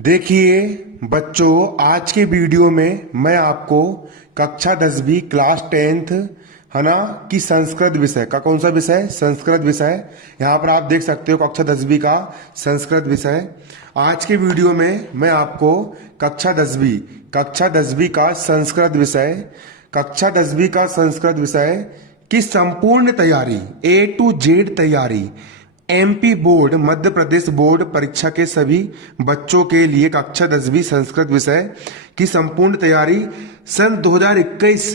देखिए बच्चों, आज के वीडियो में मैं आपको कक्षा 10वीं क्लास 10th है ना कि संस्कृत विषय का कौन सा विषय, संस्कृत विषय। यहाँ पर आप देख सकते हो कक्षा 10वीं का संस्कृत विषय। आज के वीडियो में मैं आपको कक्षा 10वीं का संस्कृत विषय, की संपूर्ण तैयारी, ए टू जेड तैयारी, MP board, Madhya Pradesh board परीक्षा के सभी बच्चों के लिए कक्षा 10वीं संस्कृत विषय की संपूर्ण तैयारी सन 2021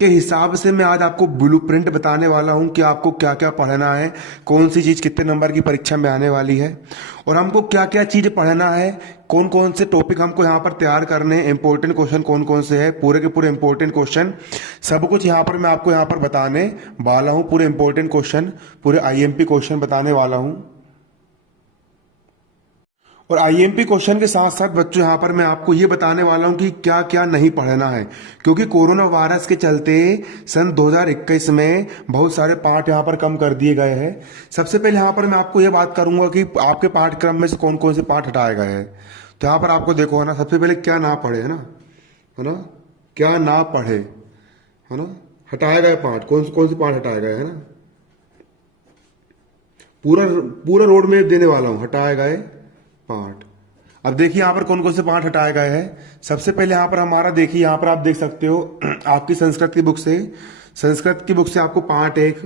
के हिसाब से मैं आज आपको ब्लूप्रिंट बताने वाला हूं कि आपको क्या क्या पढ़ना है, कौन सी चीज कितने नंबर की परीक्षा में आने वाली है और हमको क्या क्या चीज पढ़ना है, कौन कौन से टॉपिक हमको यहाँ पर तैयार करने हैं, इंपॉर्टेंट क्वेश्चन कौन कौन से है, पूरे के पूरे इंपॉर्टेंट क्वेश्चन सब कुछ यहाँ पर मैं आपको यहाँ पर बताने वाला हूँ। पूरे इंपॉर्टेंट क्वेश्चन, पूरे आईएमपी क्वेश्चन बताने वाला हूँ। और आईएमपी क्वेश्चन के साथ साथ बच्चों यहाँ पर मैं आपको ये बताने वाला हूँ कि क्या क्या नहीं पढ़ना है, क्योंकि कोरोना वायरस के चलते सन 2021 में बहुत सारे पाठ यहाँ पर कम कर दिए गए हैं। सबसे पहले यहाँ पर मैं आपको ये बात करूंगा कि आपके पाठ्यक्रम में से कौन कौन से पाठ हटाए गए हैं। तो यहाँ पर आपको देखो है ना, सबसे पहले क्या ना पढ़े है ना, क्या ना पढ़े है ना, हटाए गए पाठ कौन कौन से पाठ हटाए गए है ना, पूरा पूरा रोड मैप देने वाला हूं, हटाए गए पाठ। अब देखिए यहाँ पर कौन कौन से पाठ हटाए गए हैं। सबसे पहले यहाँ पर हमारा देखिए, यहाँ पर आप देख सकते हो आपकी संस्कृत की बुक से आपको पाठ एक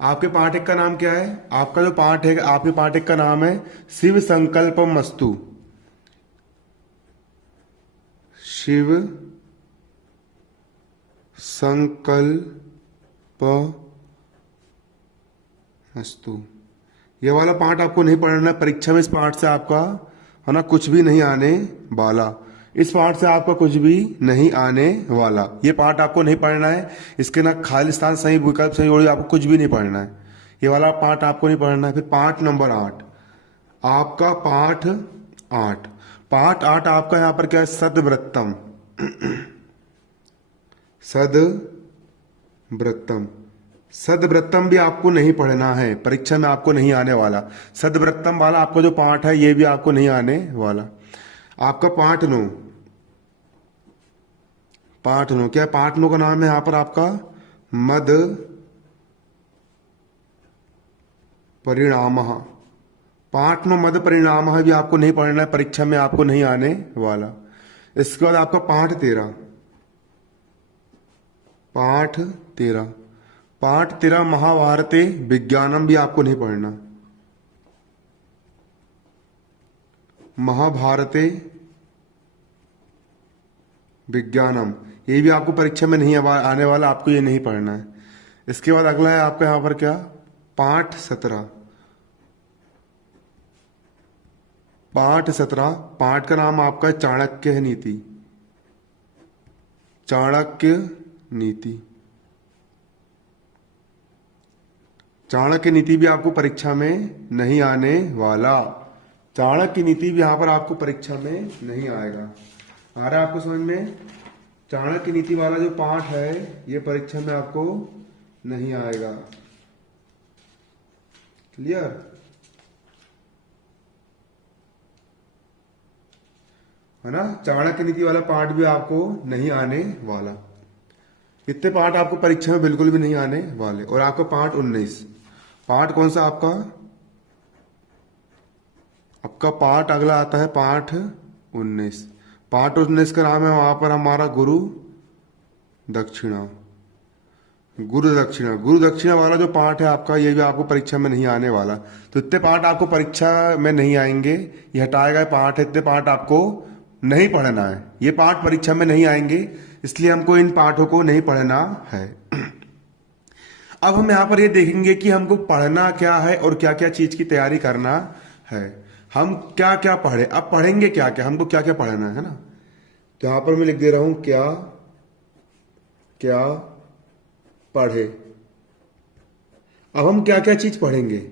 आपके पाठ एक का नाम क्या है, आपका जो पाठ है, आपके पाठ एक का नाम है शिव संकल्पमस्तु। शिव संकल्प अस्तु, ये वाला पाठ आपको नहीं पढ़ना है परीक्षा में। इस पाठ से आपका है ना कुछ भी नहीं आने वाला, इस पाठ से आपका कुछ भी नहीं आने वाला। ये पाठ आपको नहीं पढ़ना है, इसके ना खालिस्तान सही, विकल्प सही, और आपको कुछ भी नहीं पढ़ना है, ये वाला पाठ आपको नहीं पढ़ना है। फिर पाठ नंबर 8 आपका पाठ आठ आपका यहाँ पर क्या है, सदव्रतम। सदव्रतम भी आपको नहीं पढ़ना है, परीक्षा में आपको नहीं आने वाला। सदव्रतम वाला आपका जो पाठ है ये भी आपको नहीं आने वाला। आपका पाठ नो क्या है, पाठ नो का नाम है यहाँ पर आपका मद परिणाम। पाठ नो मद परिणाम भी आपको नहीं पढ़ना है, परीक्षा में आपको नहीं आने वाला। इसके बाद आपका पाठ तेरह महाभारते विज्ञानम भी आपको नहीं पढ़ना। महाभारते विज्ञानम ये भी आपको परीक्षा में नहीं आने वाला, आपको ये नहीं पढ़ना है। इसके बाद अगला है आपका यहाँ पर क्या, पाठ 17 पाठ का नाम आपका चाणक्य नीति भी आपको परीक्षा में नहीं आने वाला। चाणक्य नीति भी यहां पर आपको परीक्षा में नहीं आएगा। आ रहा है आपको समझ में? चाणक्य नीति वाला जो पाठ है ये परीक्षा में आपको नहीं आएगा। क्लियर? है ना, चाणक्य नीति वाला पाठ भी आपको नहीं आने वाला। इतने पाठ आपको परीक्षा में बिल्कुल भी नहीं आने वाले। और आपका पाठ 19, पाठ कौन सा आपका पाठ अगला आता है पाठ 19। पाठ 19 का नाम है वहां पर हमारा गुरु दक्षिणा वाला जो पाठ है आपका, ये भी आपको परीक्षा में नहीं आने वाला। तो इतने पाठ आपको परीक्षा में नहीं आएंगे, ये हटाए गए पाठ, इतने पाठ आपको नहीं पढ़ना है। ये पाठ परीक्षा में नहीं आएंगे, इसलिए हमको इन पाठों को नहीं पढ़ना है। अब हम यहाँ पर ये देखेंगे कि हमको पढ़ना क्या है और क्या क्या चीज की तैयारी करना है। हम क्या क्या पढ़े, अब पढ़ेंगे क्या क्या, हमको क्या क्या पढ़ना है ना। तो यहां पर मैं लिख दे रहा हूं क्या क्या पढ़े। अब हम क्या क्या चीज पढ़ेंगे,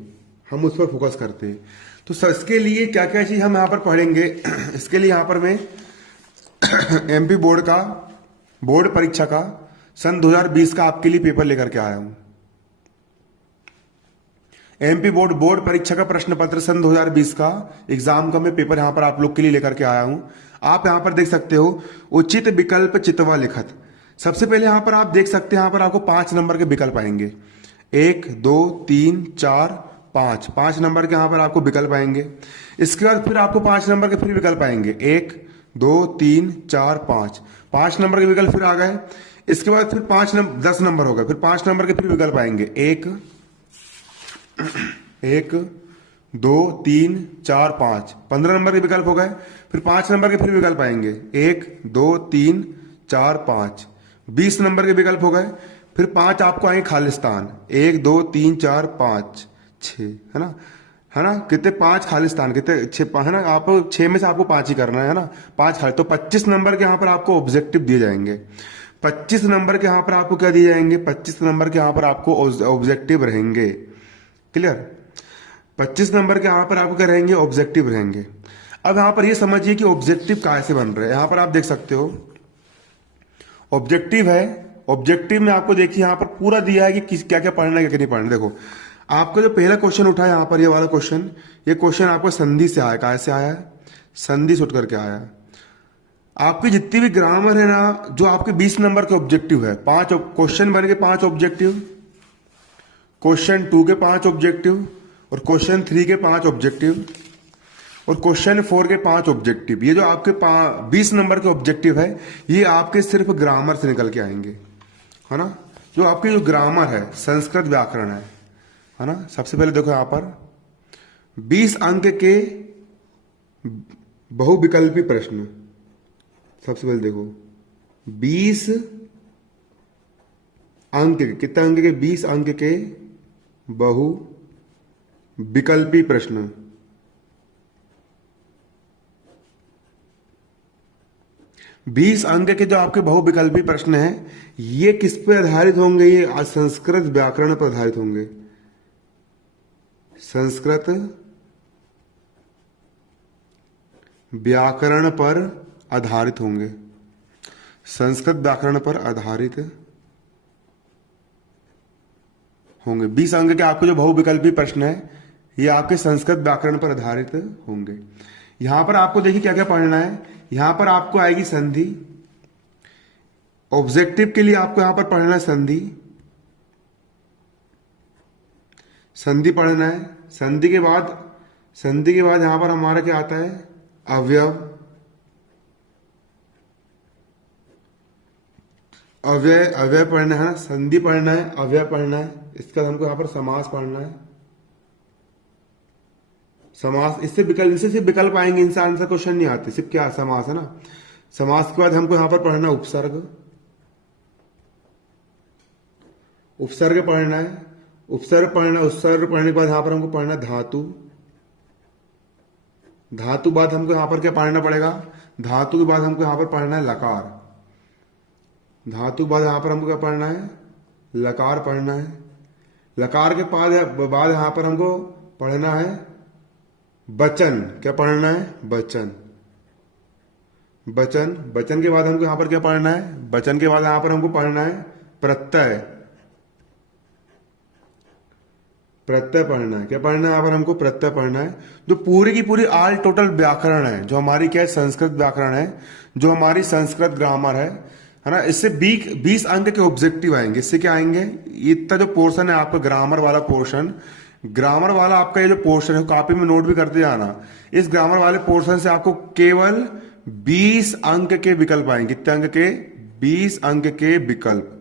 हम उस पर फोकस करते हैं। तो इसके लिए क्या क्या चीज हम यहां पर पढ़ेंगे इसके लिए यहां पर मैं एमपी बोर्ड परीक्षा का सन 2020 का आपके लिए पेपर लेकर के आया हूं। एमपी बोर्ड बोर्ड परीक्षा का प्रश्न पत्र सन 2020 का एग्जाम का मैं पेपर यहाँ पर आप लोग के लिए लेकर के आया हूं। आप यहाँ पर देख सकते हो उचित विकल्प चितवा लिखत। सबसे पहले यहाँ पर आप देख सकते हैं, यहाँ पर आपको 5 नंबर के विकल्प आएंगे। 1 2 3 4 5, 5 नंबर के यहाँ पर आपको विकल्प आएंगे। इसके बाद फिर आपको 5 नंबर के फिर विकल्प आएंगे। 1 2 3 4 5, 5 नंबर के विकल्प फिर आ गए। इसके बाद फिर 10 नंबर हो गए, फिर 5 नंबर के फिर विकल्प आएंगे। 1 2 3 4 5, 15 नंबर के विकल्प हो गए। फिर 5 नंबर के फिर विकल्प आएंगे। 1 2 3 4 5, 20 नंबर के विकल्प हो गए। फिर 5 आपको आएंगे खालिस्तान। 1 2 3 4 5 6, है ना कितने 5 खालिस्तान, कितने 6 है ना। आप 6 में से आपको 5 ही करना है ना, 5 खाली। तो 25 नंबर के यहाँ पर आपको ऑब्जेक्टिव दिए जाएंगे। 25 नंबर के यहाँ पर आपको क्या दिए जाएंगे, 25 नंबर के यहाँ पर आपको ऑब्जेक्टिव रहेंगे। क्लियर। 25 नंबर के यहाँ पर आपको क्या रहेंगे, ऑब्जेक्टिव रहेंगे। अब यहाँ पर ये समझिए कि ऑब्जेक्टिव कैसे बन रहे हैं। यहाँ पर आप देख सकते हो ऑब्जेक्टिव है। ऑब्जेक्टिव में आपको देखिए यहाँ पर पूरा दिया है कि क्या क्या पढ़ना है क्या नहीं पढ़ना। देखो आपका जो पहला क्वेश्चन उठा है यहाँ पर, ये वाला क्वेश्चन, ये क्वेश्चन आपको संधि से आया। कैसे आया है, संधि से उठ करके आया है। आपकी जितनी भी ग्रामर है ना, जो आपके 20 नंबर के ऑब्जेक्टिव है, 5 क्वेश्चन बन के 5 ऑब्जेक्टिव, क्वेश्चन 2 के 5 ऑब्जेक्टिव, और क्वेश्चन 3 के 5 ऑब्जेक्टिव, और क्वेश्चन 4 के 5 ऑब्जेक्टिव। ये जो आपके 20 नंबर के ऑब्जेक्टिव है, ये आपके सिर्फ ग्रामर से निकल के आएंगे, है ना। जो आपकी जो ग्रामर है, संस्कृत व्याकरण है ना। सबसे पहले देखो यहाँ पर 20 अंक के बहुविकल्पी प्रश्न। सबसे पहले देखो 20 अंक के, कितने अंक के, 20 अंक के बहु विकल्पी प्रश्न। बीस अंक के जो आपके बहुविकल्पी प्रश्न हैं, ये किस पे आधारित होंगे, ये संस्कृत व्याकरण पर आधारित होंगे। संस्कृत व्याकरण पर आधारित होंगे। संस्कृत व्याकरण पर आधारित होंगे। 20 अंक के आपके जो बहुविकल्पी प्रश्न है, ये आपके संस्कृत व्याकरण पर आधारित होंगे। यहां पर आपको देखिए क्या क्या पढ़ना है। यहां पर आपको आएगी संधि। ऑब्जेक्टिव के लिए आपको यहां पर पढ़ना है संधि। संधि पढ़ना है। संधि के बाद यहां पर हमारा क्या आता है, अवयव। अवयव पढ़ना है ना, संधि पढ़ना है, अवयव पढ़ना है। इसका हमको यहां पर समास पढ़ना है। समास, इससे सिर्फ विकल्प आएंगे, इनसे आंसर क्वेश्चन नहीं आते। सिर्फ क्या, समास है ना। समास के बाद हमको यहां पर पढ़ना उपसर्ग। उपसर्ग पढ़ना है। उपसर्ग पढ़ने के बाद यहां पर हमको पढ़ना धातु। धातु बाद हमको यहां पर क्या पढ़ना पड़ेगा, धातु के बाद हमको यहां पर पढ़ना है लकार। धातु के बाद यहां पर हमको क्या पढ़ना है, लकार पढ़ना है। लकार के बाद यहां पर हमको पढ़ना है वचन। क्या पढ़ना है, वचन। वचन के बाद हमको यहां पर क्या पढ़ना है, वचन के बाद यहां पर हमको पढ़ना है प्रत्यय। प्रत्यय पढ़ना है। क्या पढ़ना है, यहां पर हमको प्रत्यय पढ़ना है। जो पूरी की पूरी ऑल टोटल व्याकरण है, जो हमारी क्या है, संस्कृत व्याकरण है, जो हमारी संस्कृत ग्रामर है ना। इससे 20 अंक के ऑब्जेक्टिव आएंगे। इससे क्या आएंगे, इतना जो पोर्शन है आपका ग्रामर वाला पोर्शन, ग्रामर वाला आपका ये जो पोर्शन है, कॉपी में नोट भी करते जाना। इस ग्रामर वाले पोर्शन से आपको केवल 20 अंक के विकल्प आएंगे। कितने अंक के, 20 अंक के विकल्प।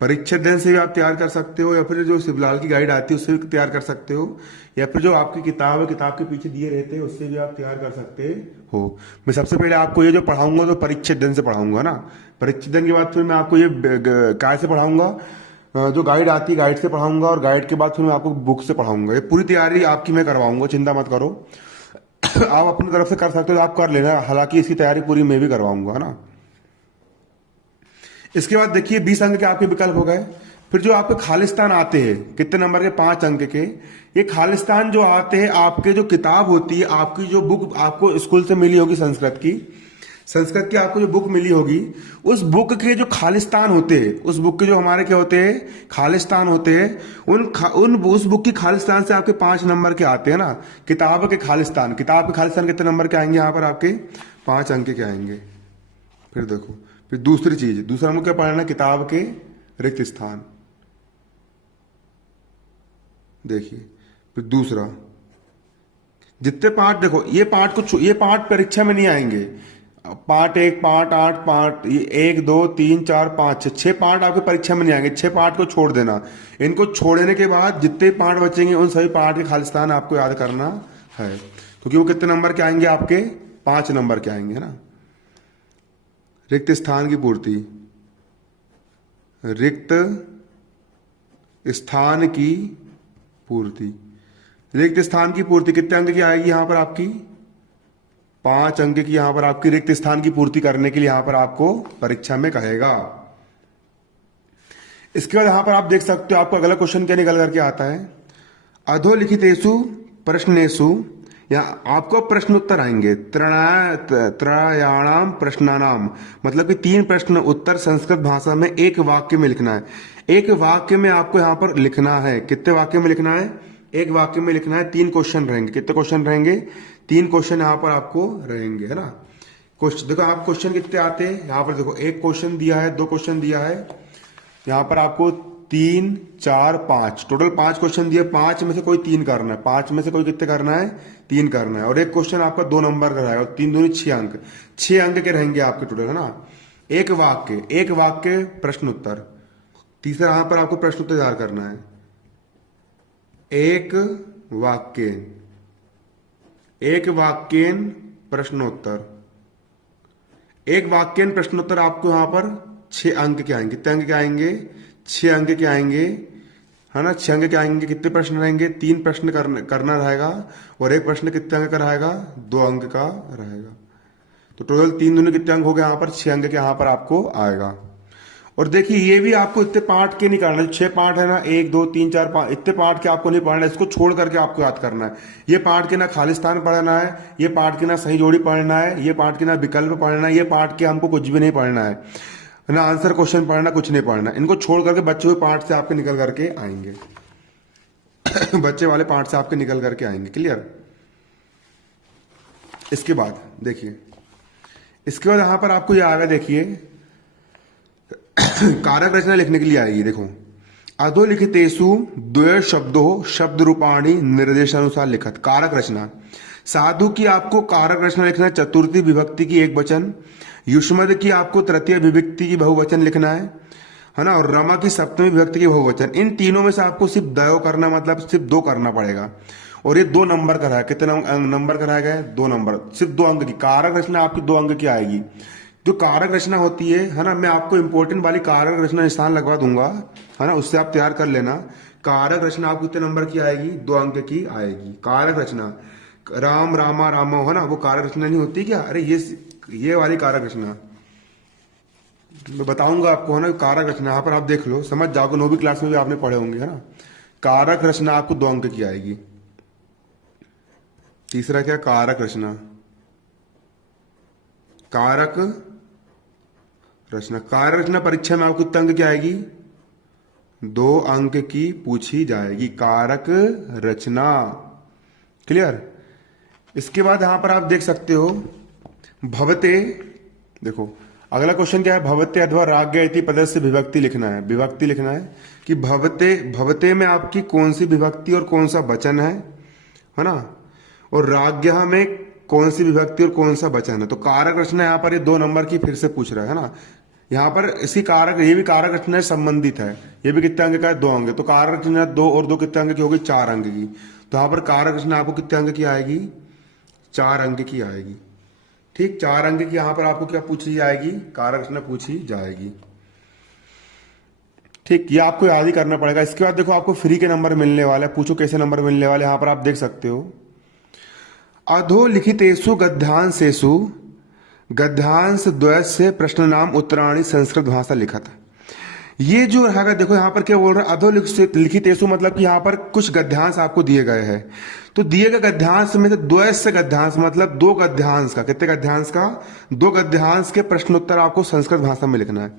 परीक्षा दिन से भी आप तैयार कर सकते हो, या फिर जो शिवलाल की गाइड आती है उससे भी तैयार कर सकते हो, या फिर जो आपकी किताब है, किताब के पीछे दिए रहते हैं, उससे भी आप तैयार कर सकते हो। मैं सबसे पहले आपको ये जो पढ़ाऊंगा तो परीक्षा दिन से पढ़ाऊंगा ना। परीक्षा दिन के बाद फिर मैं आपको ये काय से पढ़ाऊंगा, जो गाइड आती है गाइड से पढ़ाऊंगा, और गाइड के बाद फिर मैं आपको बुक से पढ़ाऊंगा। ये पूरी तैयारी आपकी मैं करवाऊंगा, चिंता मत करो। आप अपनी तरफ से कर सकते हो तो आप कर लेना, हालांकि इसकी तैयारी पूरी मैं भी करवाऊंगा ना। इसके बाद देखिए 20 अंक के आपके विकल्प हो गए। फिर जो आपके खालिस्तान आते हैं, कितने नंबर के, 5 अंक के। ये खालिस्तान जो आते हैं, आपके जो किताब होती है, आपकी जो बुक आपको स्कूल से मिली होगी संस्कृत की, संस्कृत की आपको जो बुक मिली होगी, उस बुक के जो खालिस्तान होते हैं, उस बुक के जो हमारे क्या होते हैं, खालिस्तान होते हैं, उस बुक की खालिस्तान से आपके 5 नंबर के आते हैं ना। किताब के खालिस्तान कितने नंबर के आएंगे यहाँ पर आपके? 5 अंक के आएंगे। फिर देखो, फिर दूसरी चीज, दूसरा हमको क्या पढ़ना है? किताब के रिक्त स्थान। देखिए, फिर दूसरा, जितने पार्ट, देखो ये पार्ट परीक्षा में नहीं आएंगे। पार्ट 1, पार्ट 8, पार्ट 1, 2, 3, 4, 5, 6 पार्ट आपके परीक्षा में नहीं आएंगे। 6 पार्ट को छोड़ देना। इनको छोड़ने के बाद जितने पार्ट बचेंगे उन सभी पार्ट के खालिस्तान आपको याद करना है, क्योंकि वो कितने नंबर के आएंगे आपके? 5 नंबर के आएंगे, है ना। रिक्त स्थान की पूर्ति, रिक्त स्थान की पूर्ति, रिक्त स्थान की पूर्ति कितने अंक की आएगी यहाँ पर आपकी? 5 अंक की यहां पर आपकी रिक्त स्थान की पूर्ति करने के लिए यहां पर आपको परीक्षा में कहेगा। इसके बाद यहां पर आप देख सकते हो आपको अगला क्वेश्चन क्या निकल करके आता है। अधोलिखितेषु प्रश्नेषु, यहाँ आपको प्रश्न उत्तर आएंगे। त्रयाणाम प्रश्नानाम, मतलब कि 3 प्रश्न उत्तर संस्कृत भाषा में एक वाक्य में लिखना है। एक वाक्य में आपको यहाँ पर लिखना है। कितने वाक्य में लिखना है? एक वाक्य में लिखना है। 3 क्वेश्चन रहेंगे। कितने क्वेश्चन रहेंगे? 3 क्वेश्चन यहाँ पर आपको रहेंगे, है ना। क्वेश्चन देखो, आप क्वेश्चन कितने आते हैं यहाँ पर देखो, 1 क्वेश्चन दिया है, 2 क्वेश्चन दिया है, यहाँ पर आपको 3, 4, 5, टोटल 5 क्वेश्चन दिए। 5 में से कोई 3 करना है। 5 में से कोई कितने करना है? 3 करना है। और एक क्वेश्चन आपका 2 नंबर का रहेगा, 3 दूनी 6 अंक, 6 अंक के रहेंगे आपके टोटल, है ना। एक वाक्य प्रश्न उत्तर। तीसरा यहां पर आपको प्रश्न उत्तर तैयार करना है। एक वाक्येन प्रश्नोत्तर। एक वाक्येन प्रश्नोत्तर आपको यहां पर 6 अंक के आएंगे। कितने अंक के आएंगे? 6 अंक के आएंगे, है ना। 6 अंक के आएंगे। कितने प्रश्न रहेंगे? 3 प्रश्न करना रहेगा। और एक प्रश्न कितने अंक का रहेगा? 2 अंक का रहेगा। तो टोटल 3 दूनी कितने अंक हो गए यहाँ पर? 6 अंक के यहाँ पर आपको आएगा। और देखिए, ये भी आपको इतने पार्ट के नहीं करना है। 6 पार्ट है ना, 1, 2, 3, 4, 5, इतने पार्ट के आपको नहीं पढ़ना है। इसको छोड़ करके आपको याद करना है। ये पार्ट के ना खालिस्तान पढ़ना है, ये पार्ट के ना सही जोड़ी पढ़ना है, ये पार्ट के ना विकल्प पढ़ना है, ये पार्ट के हमको कुछ भी नहीं पढ़ना है ना। आंसर क्वेश्चन पढ़ना, कुछ नहीं पढ़ना। इनको छोड़ करके बच्चे हुए पार्ट से आपके निकल करके आएंगे। बच्चे वाले पार्ट से आपके निकल करके आएंगे। क्लियर? इसके बाद देखिए, इसके बाद यहां पर आपको ये आएगा, देखिए कारक रचना लिखने के लिए आएगी। देखो, अधोलिखितेषु द्वय शब्दों शब्द रूपाणी निर्देशानुसार लिखत। कारक रचना, साधु की आपको कारक रचना लिखना है। चतुर्थी विभक्ति की एक वचन, युष्मद की आपको तृतीय विभक्ति की बहुवचन लिखना है ना। और रमा की सप्तमी विभक्ति की बहुवचन। इन तीनों में से आपको सिर्फ दयो करना, मतलब सिर्फ 2 करना पड़ेगा। और ये 2 नंबर का है। कितने नंबर का रहेगा? 2 नंबर, सिर्फ 2 अंक की। कारक रचना आपकी 2 अंक की आएगी। जो कारक रचना होती है ना, मैं आपको इंपॉर्टेंट वाली कारक रचना निशान लगवा दूंगा, है ना, उससे आप तैयार कर लेना। कारक रचना आपको कितने नंबर की आएगी? 2 अंक की आएगी। कारक रचना, राम रामा रामो, है ना, वो कारक रचना नहीं होती क्या? अरे ये वाली कारक रचना मैं बताऊंगा आपको, है ना। कारक रचना यहाँ पर आप देख लो, समझ जाओगे। 9वीं क्लास में भी आपने पढ़े होंगे, है ना। कारक रचना आपको 2 अंक की आएगी। तीसरा क्या? कारक रचना। कारक रचना परीक्षा में आपको कितने अंक की आएगी? 2 अंक की पूछी जाएगी। कारक रचना। क्लियर? इसके बाद यहां पर आप देख सकते हो भवते। देखो, अगला क्वेश्चन क्या है? भवते अथवा राज्ञ इति पदस्य विभक्ति लिखना है। विभक्ति लिखना है कि भवते में आपकी कौन सी विभक्ति और कौन सा वचन है ना। और राज्ञ में कौन सी विभक्ति और कौन सा वचन है। तो कारक रचना यहाँ पर ये 2 नंबर की फिर से पूछ रहा है ना। यहाँ पर इसी कारक, ये भी कारक रचना से संबंधित है। ये भी कितने अंक का है? 2 अंक। तो कारक रचना 2 और 2 कितने अंक की होगी? 4 अंक की। तो यहाँ पर कारक रचना आपको कितने अंक की आएगी? 4 अंक की आएगी। ठीक, 4 अंक की यहाँ पर आपको क्या पूछी जाएगी? कारक रचना पूछी जाएगी। ठीक, ये आपको याद ही करना पड़ेगा। इसके बाद देखो, आपको फ्री के नंबर मिलने वाले। पूछो कैसे नंबर मिलने वाले, यहाँ पर आप देख सकते हो। अधोलिखितेषु गद्यांश द्वय से प्रश्न नाम उत्तराणी संस्कृत भाषा लिखत। ये जो है देखो यहाँ पर क्या बोल रहा है, अधोलिखितेषु मतलब कि यहाँ पर कुछ गद्यांश आपको दिए गए हैं। तो दिए गए गद्यांश में से द्वैस्य गद्यांश मतलब दो गद्यांश का, कितने गद्यांश का, दो गद्यांश के प्रश्नोत्तर आपको संस्कृत भाषा में लिखना है।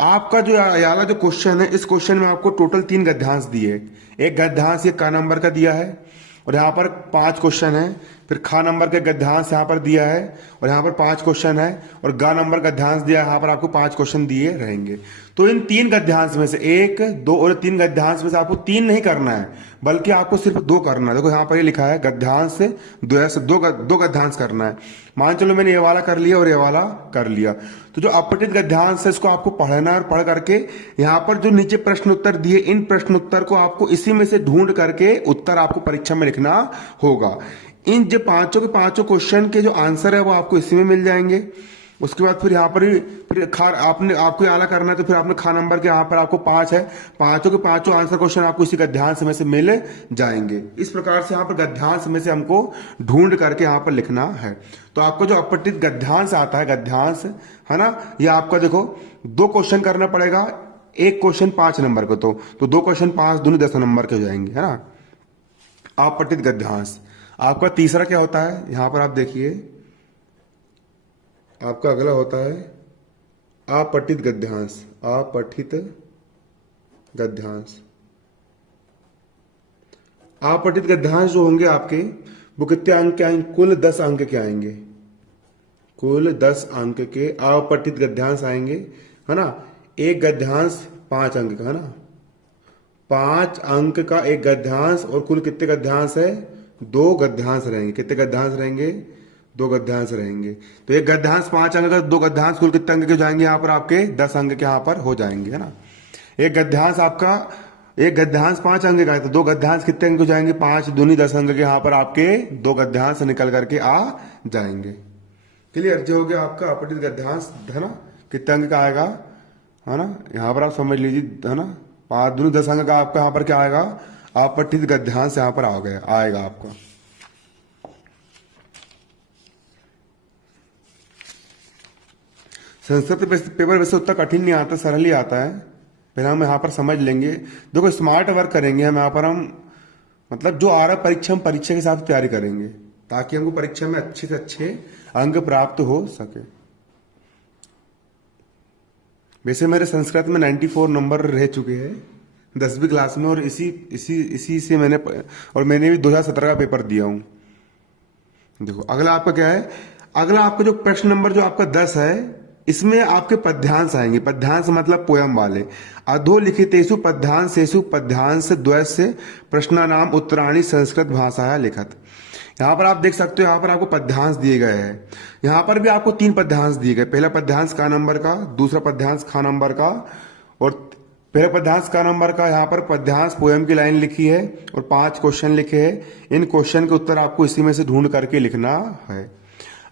आपका जो याला जो क्वेश्चन है, इस क्वेश्चन में आपको टोटल 3 गद्यांश दिए। एक गद्यांश ये का नंबर का दिया है और यहाँ पर 5 क्वेश्चन है। फिर खा नंबर के गद्यांश यहाँ पर दिया है और यहाँ पर 5 क्वेश्चन है। और गा नंबर गद्यांश दिया है, यहाँ पर आपको 5 क्वेश्चन दिए रहेंगे। तो इन 3 गद्यांश में से 1, 2 और 3 गद्यांश में से आपको 3 नहीं करना है, बल्कि आपको सिर्फ 2 करना है। देखो यहाँ पर ये लिखा है गद्यांश से दो गद्यांश करना है। मान चलो मैंने ये वाला कर लिया और ये वाला कर लिया, तो जो अपठित गद्यांश है इसको आपको पढ़ना है और पढ़ करके यहाँ पर जो नीचे प्रश्न उत्तर दिए, इन प्रश्न उत्तर को आपको इसी में से ढूंढ करके उत्तर आपको परीक्षा में लिखना होगा। इन जो पांचों के पांचों क्वेश्चन के जो आंसर है वो आपको इसी में मिल जाएंगे। उसके बाद फिर यहाँ पर फिर खा आपने आपको आला करना है, तो फिर आपने खा नंबर के यहाँ पर आपको 5 है, पांचों के पांचों आंसर क्वेश्चन आपको इसी गद्यांश में से मिल जाएंगे। इस प्रकार से यहाँ पर गद्यांश में से हमको ढूंढ करके यहाँ पर लिखना है। तो आपको जो अपठित गद्यांश आता है, गद्यांश है ना, ये आपका देखो 2 क्वेश्चन करना पड़ेगा। एक क्वेश्चन 5 नंबर का, तो 2 क्वेश्चन 5 दूनी 10 नंबर के हो जाएंगे, है ना। अपठित गद्यांश आपका तीसरा क्या होता है, यहां पर आप देखिए, आपका अगला होता है अपठित गद्यांश। अपठित गद्यांश, अपठित गद्यांश जो होंगे आपके, वो कितने अंक के आएंगे, कुल 10 अंक के आएंगे। कुल 10 अंक के अपठित गद्यांश आएंगे, है ना। एक गद्यांश 5 अंक का, है ना, 5 अंक का एक गद्यांश। और कुल कितने गद्यांश है, 2 गद्यांश रहेंगे। कितने गद्यांश रहेंगे, 2 गद्यांश रहेंगे। तो एक गद्यांश 5 अंक का, 2 गद्यांश, कुल कितने अंक के हो जाएंगे, यहाँ पर आपके 10 अंक के यहाँ पर हो जाएंगे, है ना। एक गद्यांश आपका, एक गद्यांश 5 अंक का है, तो 2 गद्यांश कितने अंक हो जाएंगे, 5 दूनी 10 अंक के, यहाँ पर आपके 2 गद्यांश निकल करके आ जाएंगे। क्लियर, जो हो गया आपका अपठित गद्यांश, है ना, कितने अंक का आएगा, है ना, यहाँ पर आप समझ लीजिए, है ना, 5 दूनी 10 अंक का आपका यहाँ पर क्या आएगा, अपठित गद्यांश यहाँ पर आ गया, आएगा आपका। संस्कृत पेपर वैसे उतना कठिन नहीं आता, सरल ही आता है। पहले हम यहाँ पर समझ लेंगे, देखो स्मार्ट वर्क करेंगे हम यहाँ पर, हम मतलब जो आ रहा परीक्षा, हम परीक्षा के साथ तैयारी करेंगे ताकि हमको परीक्षा में अच्छे से अच्छे अंक प्राप्त हो सके। वैसे मेरे संस्कृत में 94 नंबर रह चुके हैं 10वीं क्लास में, और इसी से मैंने, और मैंने भी 2017 का पेपर दिया हूं। देखो अगला आपका क्या है, अगला आपका जो प्रश्न नंबर जो आपका 10 है, इसमें आपके पद्यांश आएंगे। पद्यांश मतलब पोयम वाले। अधोलिखितेषु पद्यांशेषु पद्यांश द्वयस्य प्रश्नानाम उत्तराणि संस्कृत भाषाया लिखत। यहाँ पर आप देख सकते हो, यहाँ पर आपको पद्यांश दिए गए हैं। यहाँ पर भी आपको 3 पद्यांश दिए गए। पहला पद्यांश का नंबर का, दूसरा पद्यांश खा नंबर का, और पहले पद्यांश का नंबर का यहाँ पर पद्यांश पोयम की लाइन लिखी है और 5 क्वेश्चन लिखे हैं। इन क्वेश्चन के उत्तर आपको इसी में से ढूंढ करके लिखना है।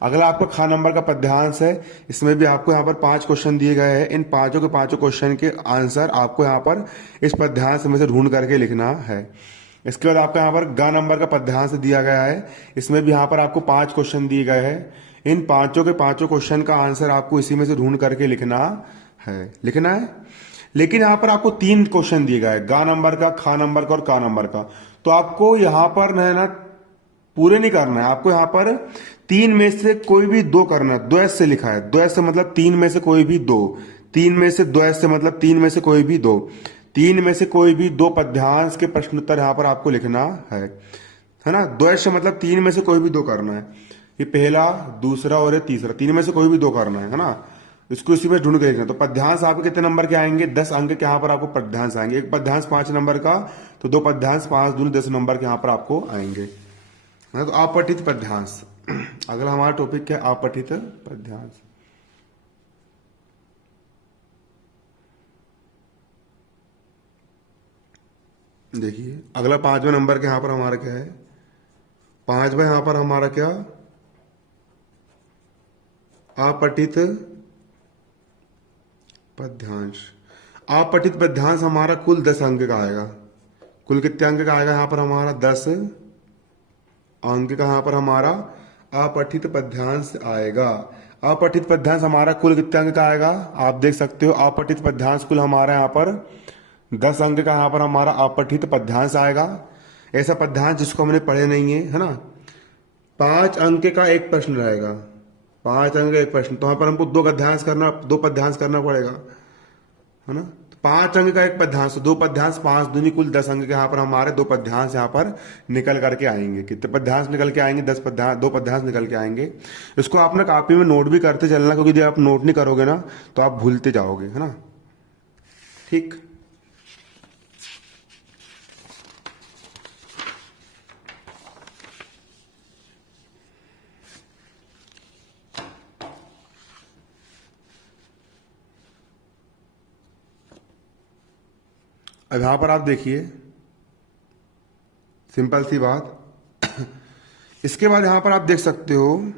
अगला आपका खा नंबर का पद्यांश है, इसमें भी आपको यहाँ पर 5 क्वेश्चन दिए गए हैं। इन पांचों के पांचों क्वेश्चन के आंसर आपको यहाँ पर इस पद्यांश में से ढूंढ करके लिखना है। इसके बाद आपका यहाँ पर गा नंबर का पद्यांश दिया गया है, इसमें भी यहाँ पर आपको 5 क्वेश्चन दिए गए हैं। इन पांचों के पांचों क्वेश्चन का आंसर आपको इसी में से ढूंढ करके लिखना है। लेकिन यहाँ पर आपको 3 क्वेश्चन दिए गए, गा नंबर का, खा नंबर का और का नंबर का। तो आपको यहाँ पर ना पूरे नहीं करना है, आपको यहाँ पर 3 में से कोई भी 2 करना है। द्वैस से लिखा है, द्वैस से मतलब 3 में से कोई भी 2, 3 में से, द्वैस से मतलब 3 में से कोई भी 2, 3 में से कोई भी 2 पद्यांश के प्रश्न उत्तर यहाँ पर आपको लिखना है ना। द्वैस से मतलब 3 में से कोई भी 2 करना है। ये पहला, दूसरा और ये तीसरा, 3 में से कोई भी 2 करना है ना। इसको इसी में ढूंढ के लिखना। तो पद्यांश आपके कितने नंबर के आएंगे, 10 अंक के यहाँ पर आपको पद्यांश आएंगे। एक पद्यांश 5 नंबर का, तो 2 पद्यांश 5 दूनी 10 नंबर के यहाँ पर आपको आएंगे। तो अपठित पद्यांश, अगला हमारा टॉपिक क्या है, अपठित पद्यांश। देखिए अगला 5वें नंबर के यहाँ पर हमारा क्या है, 5वें यहाँ पर हमारा क्या, अपठित पद्यांश। अपठित पद्यांश हमारा कुल 10 अंक का आएगा। कुल कितने अंक का आएगा यहाँ पर हमारा, 10 अंक का यहाँ पर हमारा अपठित पद्यांश आएगा। अपठित पद्यांश हमारा कुल कितने अंक का आएगा, आप देख सकते हो अपठित पद्यांश कुल हमारा यहाँ पर 10 अंक का यहाँ पर हमारा अपठित पद्यांश आएगा। ऐसा पद्यांश जिसको हमने पढ़े नहीं है ना, 5 अंक का एक प्रश्न रहेगा, 5 अंक का एक प्रश्न, तो यहाँ पर हमको 2 पद्यांश करना पड़ेगा, है ना। 5 अंक का एक पद्यांश, 2 पद्यांश 5 दूनी कुल 10 अंक के यहाँ पर हमारे 2 पद्यांश यहाँ पर निकल करके आएंगे। कितने पद्यांश निकल के आएंगे, 10 पद्यांश, 2 पद्यांश निकल के आएंगे। इसको आप ना कॉपी में नोट भी करते चलना, क्योंकि यदि आप नोट नहीं करोगे ना तो आप भूलते जाओगे, है ना। ठीक, अब यहां पर आप देखिए, सिंपल सी बात। इसके बाद यहां पर आप देख सकते हो,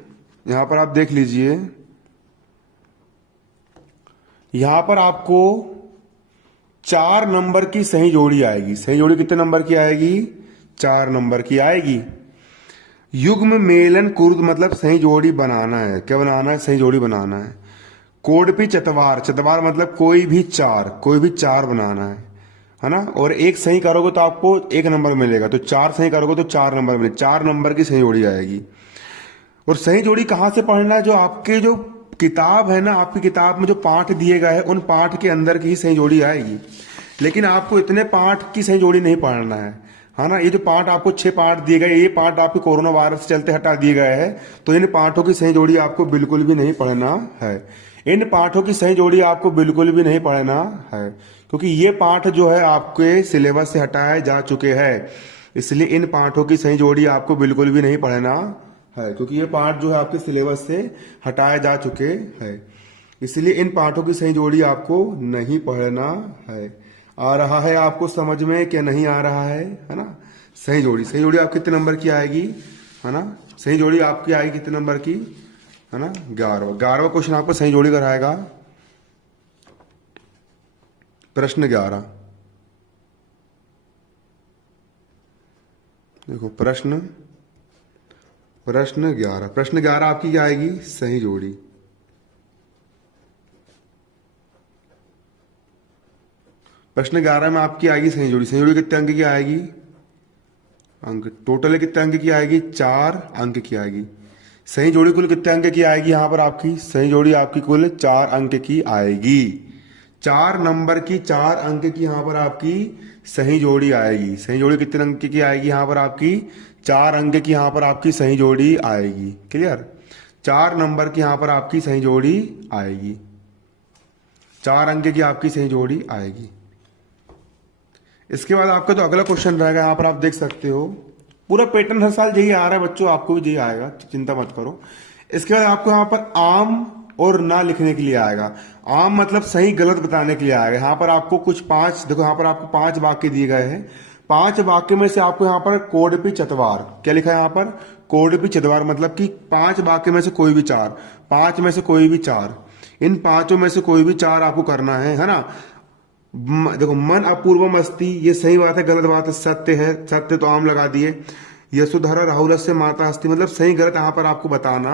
यहां पर आप देख लीजिए, यहां पर आपको 4 नंबर की सही जोड़ी आएगी। सही जोड़ी कितने नंबर की आएगी, 4 नंबर की आएगी। युग्म मेलन कुर्द मतलब सही जोड़ी बनाना है। क्या बनाना है, सही जोड़ी बनाना है। कोडपी चतवार, चतवार मतलब कोई भी 4 बनाना है ना। और एक सही करोगे तो आपको 1 नंबर मिलेगा, तो 4 सही करोगे तो 4 नंबर मिलेगा, 4 नंबर की सही जोड़ी आएगी। और सही जोड़ी कहां से पढ़ना है, जो आपके जो किताब है ना, आपकी किताब में जो पाठ दिए गए हैं उन पाठ के अंदर की ही सही जोड़ी आएगी। लेकिन आपको इतने पाठ की सही जोड़ी नहीं पढ़ना है ना। ये जो पाठ आपको 6 पाठ दिए गए, ये पाठ आपके कोरोना वायरस से चलते हटा दिए गए हैं, तो इन पाठों की सही जोड़ी आपको बिल्कुल भी नहीं पढ़ना है। इन पाठों की सही जोड़ी आपको बिल्कुल भी नहीं पढ़ना है, क्योंकि ये पाठ जो है आपके सिलेबस से हटाए जा चुके हैं। इसलिए इन पाठों की सही जोड़ी आपको बिल्कुल भी नहीं पढ़ना है, क्योंकि ये पाठ जो है आपके सिलेबस से हटाए जा चुके हैं। इसलिए इन पाठों की सही जोड़ी आपको नहीं पढ़ना है। आ रहा है आपको समझ में, क्या नहीं आ रहा है ना। सही जोड़ी आप कितने नंबर की आएगी, है ना। सही जोड़ी आपकी आएगी कितने नंबर की, है ना, 11वां क्वेश्चन आपको सही जोड़ी कराएगा। प्रश्न 11 देखो, प्रश्न 11 आपकी क्या आएगी, सही जोड़ी। प्रश्न 11 में आपकी आएगी सही जोड़ी। सही जोड़ी कितने अंक की आएगी, अंक टोटल कितने अंक की आएगी, 4 अंक की आएगी। सही जोड़ी कुल कितने अंक की आएगी, यहां पर आपकी सही जोड़ी आपकी कुल 4 अंक की आएगी। 4 नंबर की 4 अंक की यहां पर आपकी सही जोड़ी आएगी। सही जोड़ी कितने अंक की आएगी, यहां पर आपकी 4 अंक की यहां पर आपकी सही जोड़ी आएगी। क्लियर, 4 नंबर की यहां पर आपकी सही जोड़ी आएगी, 4 अंक की आपकी सही जोड़ी आएगी। इसके बाद आपका जो अगला क्वेश्चन रहेगा, यहां पर आप देख सकते हो, पूरा पैटर्न हर साल यही आ रहा है बच्चों, आपको भी यही आएगा, चिंता मत करो। इसके बाद आपको यहां पर आम और ना लिखने के लिए आएगा। आम मतलब सही गलत बताने के लिए आएगा। यहां पर आपको कुछ 5, देखो यहां पर आपको 5 वाक्य दिए गए हैं। 5 वाक्य में से आपको यहां पर कोडपी चतवार, क्या लिखा है यहां पर, कोडपी चतवार मतलब कि 5 वाक्य में से कोई भी 4, 5 में से कोई भी 4, इन 5 में से कोई भी 4 आपको करना है ना। देखो, मन अपूर्वम अस्ति, ये सही बात है, गलत बात है, सत्य है, सत्य तो आम लगा दिए। यशोधरा राहुल से माता हस्ती मतलब सही गलत यहां पर आपको बताना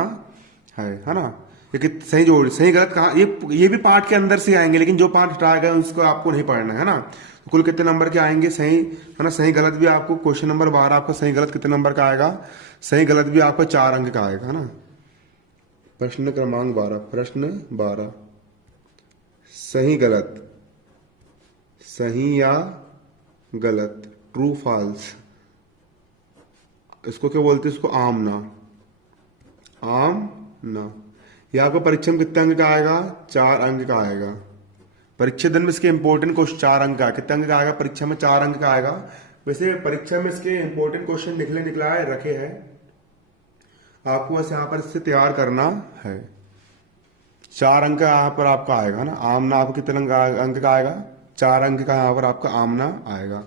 है ना। ये सही जोड़, सही गलत कहा, ये भी पाठ के अंदर से आएंगे, लेकिन जो पाठ हटाया गया उसको आपको नहीं पढ़ना है ना। तो कुल कितने नंबर के आएंगे, सही है ना, सही गलत भी आपको क्वेश्चन नंबर 12 आपका सही गलत कितने नंबर का आएगा, सही गलत भी आपका 4 अंक का आएगा, है ना। प्रश्न क्रमांक 12, प्रश्न 12, सही गलत, सही या गलत, ट्रू फॉल्स, इसको क्या बोलते हैं, इसको आम ना, आम ना। ये आपको परीक्षा में कितने अंक का आएगा, 4 अंक का आएगा। परीक्षा दिन में इसके इंपॉर्टेंट क्वेश्चन 4 अंक का, कितने अंक का आएगा, परीक्षा में 4 अंक का आएगा। वैसे परीक्षा में इसके इंपॉर्टेंट क्वेश्चन निकला है, रखे हैं, आपको बस यहाँ पर इससे तैयार करना है। 4 अंक का यहाँ पर आपका आएगा ना। आमना आपको कितने अंक का आएगा, 4 अंक का यहाँ पर आपका आमना आएगा।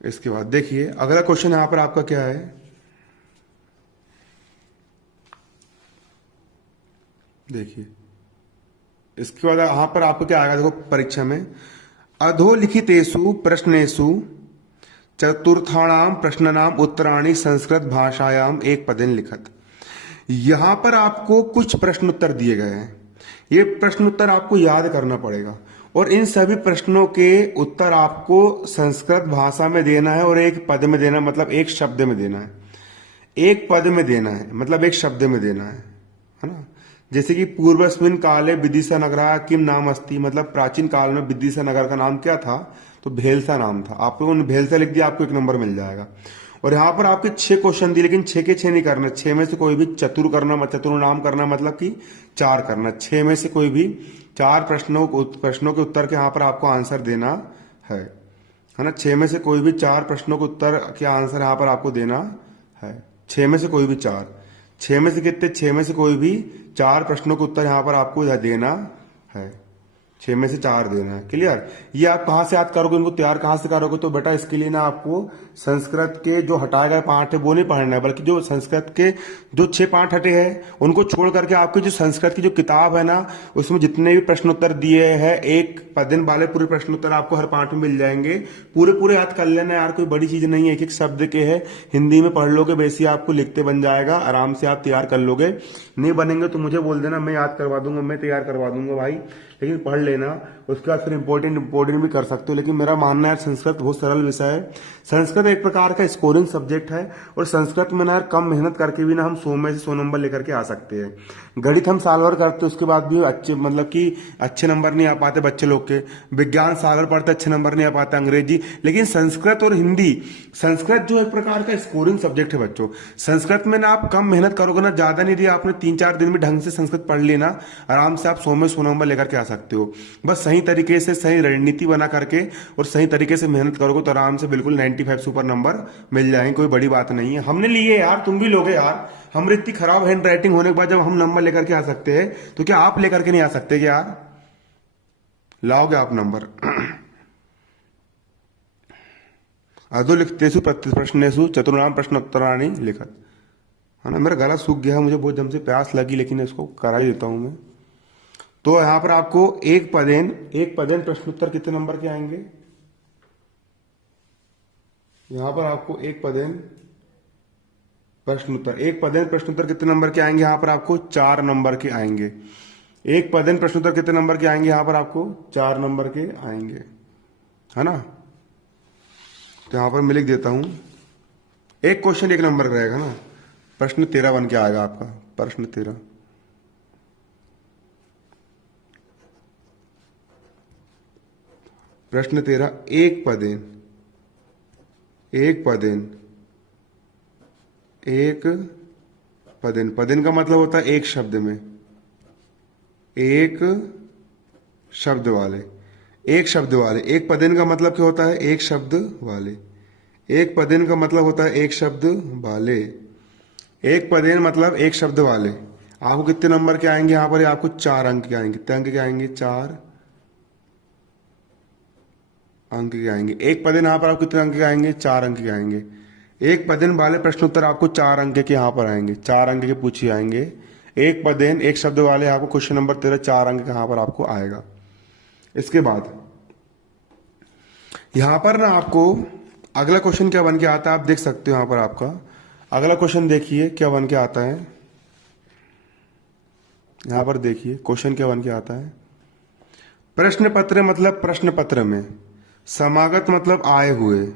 इसके बाद देखिए अगला क्वेश्चन यहाँ पर आपका क्या है, देखिए इसके बाद यहाँ पर आपको क्या आएगा, देखो परीक्षा में अधोलिखितेषु प्रश्नेषु चतुर्थाणाम प्रश्नानाम उत्तराणि संस्कृत भाषायाम एक पदेन लिखत। यहां पर आपको कुछ प्रश्न उत्तर दिए गए हैं, ये प्रश्न उत्तर आपको याद करना पड़ेगा और इन सभी प्रश्नों के उत्तर आपको संस्कृत भाषा में देना है और एक पद में देना है, मतलब एक शब्द में देना है, एक पद में देना है, मतलब एक शब्द में देना है ना। जैसे कि पूर्वस्मिन काले विदिशा नगरा किम नाम अस्ति, मतलब प्राचीन काल में विदिशा नगर का नाम क्या था, तो भेलसा नाम था। आप लोगों ने भेलसा लिख दिया, आपको एक नंबर मिल जाएगा। और यहाँ पर आपके 6 क्वेश्चन दिए, लेकिन 6 के 6 नहीं करना, 6 में से कोई भी चतुर करना, चतुर नाम करना, मतलब कि 4 करना। 6 में से कोई भी 4 प्रश्नों के उत्तर के यहाँ पर आपको आंसर देना है ना। 6 में से कोई भी 4 प्रश्नों के उत्तर के आंसर यहाँ पर आपको देना है। 6 में से कोई भी 4, 6 में से कितने, 6 में से कोई भी 4 प्रश्नों के उत्तर यहाँ पर आपको देना है। 6 में से 4 देना है। क्लियर। ये आप कहाँ से याद करोगे, इनको तैयार कहाँ से करोगे, तो बेटा इसके लिए ना आपको संस्कृत के जो हटाए गए पाठ है वो नहीं पढ़ना है, बल्कि जो संस्कृत के जो 6 पाठ हटे हैं उनको छोड़ करके आपकी जो संस्कृत की जो किताब है ना, उसमें जितने भी प्रश्न उत्तर दिए हैं, एक पद्य वाले पूरे प्रश्न उत्तर आपको हर पाठ में मिल जाएंगे। पूरे पूरे याद कर लेना यार, कोई बड़ी चीज नहीं है, एक एक शब्द के है, हिंदी में पढ़ लोगे वैसे ही आपको लिखते बन जाएगा, आराम से आप तैयार कर लोगे। नहीं बनेंगे तो मुझे बोल देना, मैं याद करवा दूंगा, मैं तैयार करवा दूंगा भाई, लेकिन पढ़ लेना। उसके बाद फिर इंपॉर्टेंट भी कर सकते हो। लेकिन मेरा मानना है संस्कृत बहुत सरल विषय है। संस्कृत एक प्रकार का स्कोरिंग सब्जेक्ट है और संस्कृत में ना यार कम मेहनत करके भी ना हम 100 में से 100 नंबर लेकर के आ सकते हैं। गणित हम साल भर करते उसके बाद भी अच्छे, मतलब कि अच्छे नंबर नहीं आ पाते बच्चे लोग के। विज्ञान साल भर पढ़ते अच्छे नंबर नहीं आ पाते, अंग्रेजी। लेकिन संस्कृत और हिंदी, संस्कृत जो एक प्रकार का स्कोरिंग सब्जेक्ट है बच्चों। संस्कृत में ना आप कम मेहनत करोगे ना, ज्यादा नहीं दिया आपने, 3-4 दिन में ढंग से संस्कृत पढ़ लेना, आराम से आप 100 में 100 नंबर लेकर के आ सकते हो। बस सही तरीके से सही रणनीति बना करके और सही तरीके से मेहनत करोगे तो आराम से बिल्कुल 95 सुपर नंबर मिल जाएंगे। कोई बड़ी बात नहीं है, हमने लिए यार, तुम भी लोगे यार। हमारी इतनी खराब हैंड राइटिंग होने के बाद जब हम नंबर लेकर के आ सकते हैं, तो क्या आप लेकर के नहीं आ सकते क्या यार? लाओगे आप नंबर। अधो लिखतेसु प्रश्नेसु चतुर्णाम प्रश्नोत्तराणि लिखत, है ना। मेरा गला सूख गया, मुझे बहुत जम से प्यास लगी, लेकिन इसको करा ही देता हूं मैं। तो यहां पर आपको एक पदेन प्रश्नोत्तर कितने नंबर के आएंगे? यहां पर आपको एक पदेन प्रश्नोत्तर कितने नंबर के आएंगे? यहां पर आपको 4 नंबर के आएंगे। एक पदेन प्रश्नोत्तर कितने नंबर के आएंगे? यहां पर आपको 4 नंबर के आएंगे, है ना। तो यहां पर मैं लिख देता हूं, एक क्वेश्चन 1 नंबर का रहेगा ना। प्रश्न 13 बन के आएगा आपका, प्रश्न 13। प्रश्न 13, एक पदेन का मतलब होता है एक शब्द में, एक शब्द वाले, एक पदेन का मतलब क्या होता है? एक शब्द वाले। एक पदेन का मतलब होता है एक शब्द वाले। एक पदेन मतलब एक शब्द वाले। आपको कितने नंबर के आएंगे? यहां पर आपको 4 अंक के आएंगे। कितने अंक के आएंगे? 4 अंक के आएंगे। एक पदेन यहाँ पर आपको कितने अंक के आएंगे? 4 अंक के आएंगे। एक पदेन वाले प्रश्न उत्तर आपको 4 अंक के यहाँ पर आएंगे, 4 अंक के पूछे आएंगे। एक पदेन एक शब्द वाले आपको क्वेश्चन नंबर 13 4 अंक का यहाँ पर आपको आएगा। इसके बाद यहाँ पर ना आपको अगला क्वेश्चन क्या बन के आता है, आप देख सकते हो। यहाँ पर आपका अगला क्वेश्चन देखिए क्या बन के आता है। यहाँ पर देखिए क्वेश्चन क्या बन के आता है। प्रश्न पत्र मतलब प्रश्न पत्र में, समागत मतलब आए हुए,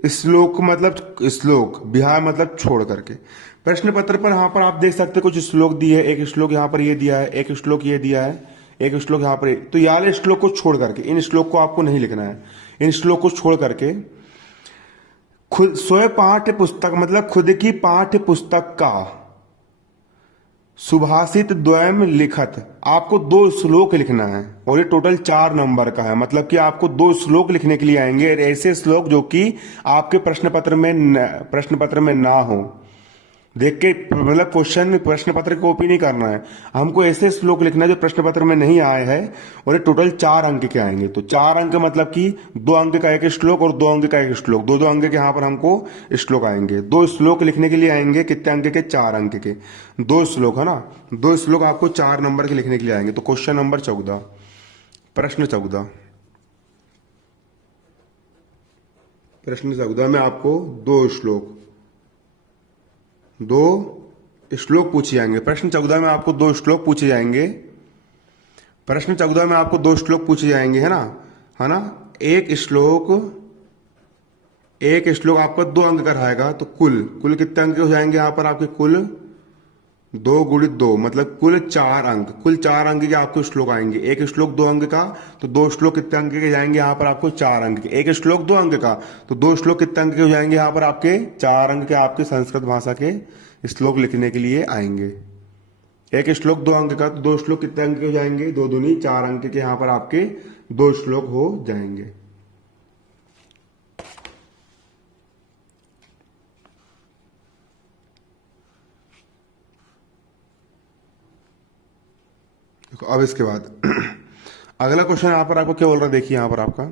श्लोक मतलब श्लोक, बिहार मतलब छोड़ करके। प्रश्न पत्र पर यहाँ पर आप देख सकते हैं कुछ श्लोक दिए है, एक श्लोक यहाँ पर ये दिया है, एक श्लोक ये दिया है, एक श्लोक यहाँ पर। तो यार श्लोक को छोड़ करके, इन श्लोक को आपको नहीं लिखना है। इन श्लोक को छोड़ करके खुद स्वयं पाठ्य पुस्तक मतलब खुद की पाठ्य पुस्तक का सुभाषित द्वयम लिखत, आपको 2 श्लोक लिखना है और ये टोटल 4 नंबर का है। मतलब कि आपको 2 श्लोक लिखने के लिए आएंगे, ऐसे श्लोक जो कि आपके प्रश्न पत्र में ना हो। देख के मतलब क्वेश्चन प्रश्न पत्र की कॉपी नहीं करना है, हमको ऐसे श्लोक लिखना है जो प्रश्न पत्र में नहीं आए हैं और ये टोटल 4 अंक के आएंगे। तो 4 अंक मतलब कि 2 अंक का एक श्लोक और 2 अंक का एक श्लोक, 2-2 अंक के यहाँ पर हमको श्लोक आएंगे। 2 श्लोक लिखने के लिए आएंगे, कितने अंक के? 4 अंक के 2 श्लोक, है ना। 2 श्लोक आपको 4 नंबर के लिखने के लिए आएंगे। तो क्वेश्चन नंबर 14, प्रश्न 14 में आपको 2 श्लोक, 2 श्लोक पूछे जाएंगे। प्रश्न 14 में आपको 2 श्लोक पूछे जाएंगे। प्रश्न 14 में आपको 2 श्लोक पूछे जाएंगे, है ना। एक श्लोक आपका 2 अंक का रहेगा। तो कुल कितने अंक के हो जाएंगे यहाँ पर आपके? कुल 2 गुणित 2 मतलब कुल 4 अंक। कुल 4 अंक के आपके श्लोक आएंगे। एक श्लोक 2 अंक का, तो 2 श्लोक कितने अंक के जाएंगे यहाँ पर आपको? 4 अंक के। एक श्लोक 2 अंक का, तो 2 श्लोक कितने अंक के हो जाएंगे यहाँ पर आपके? 4 अंक के आपके संस्कृत भाषा के श्लोक लिखने के लिए आएंगे। एक श्लोक 2 अंक का, तो 2 श्लोक कितने अंक के हो जाएंगे? 2 दूनी 4 अंक के यहाँ पर आपके 2 श्लोक हो जाएंगे। अब इसके बाद अगला क्वेश्चन यहाँ पर आपको क्या बोल रहा है? देखिए यहाँ पर आपका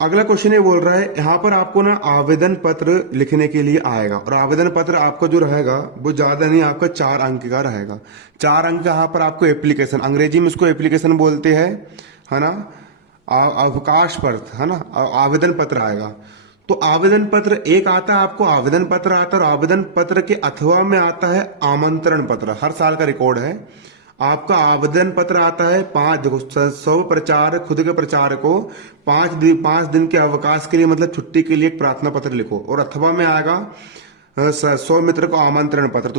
अगला क्वेश्चन ये बोल रहा है, यहाँ पर आपको ना आवेदन पत्र लिखने के लिए आएगा। और आवेदन पत्र आपका जो रहेगा वो ज्यादा नहीं, आपका 4 अंक का रहेगा। 4 अंक यहाँ पर आपको एप्लीकेशन, अंग्रेजी में उसको एप्लीकेशन बोलते हैं, है ना। अवकाश पत्र, है ना, आवेदन पत्र आएगा। तो आवेदन पत्र एक आता है आपको, आवेदन पत्र आता है। और आवेदन पत्र के अथवा में आता है आमंत्रण पत्र। हर साल का रिकॉर्ड है आपका। आवेदन पत्र आता है 5, देखो, सब प्रचार, खुद के प्रचार को 5 दिन के अवकाश के लिए, मतलब छुट्टी के लिए एक प्रार्थना पत्र लिखो। और अथवा में आएगा 100 मित्र को आमंत्रण पत्र।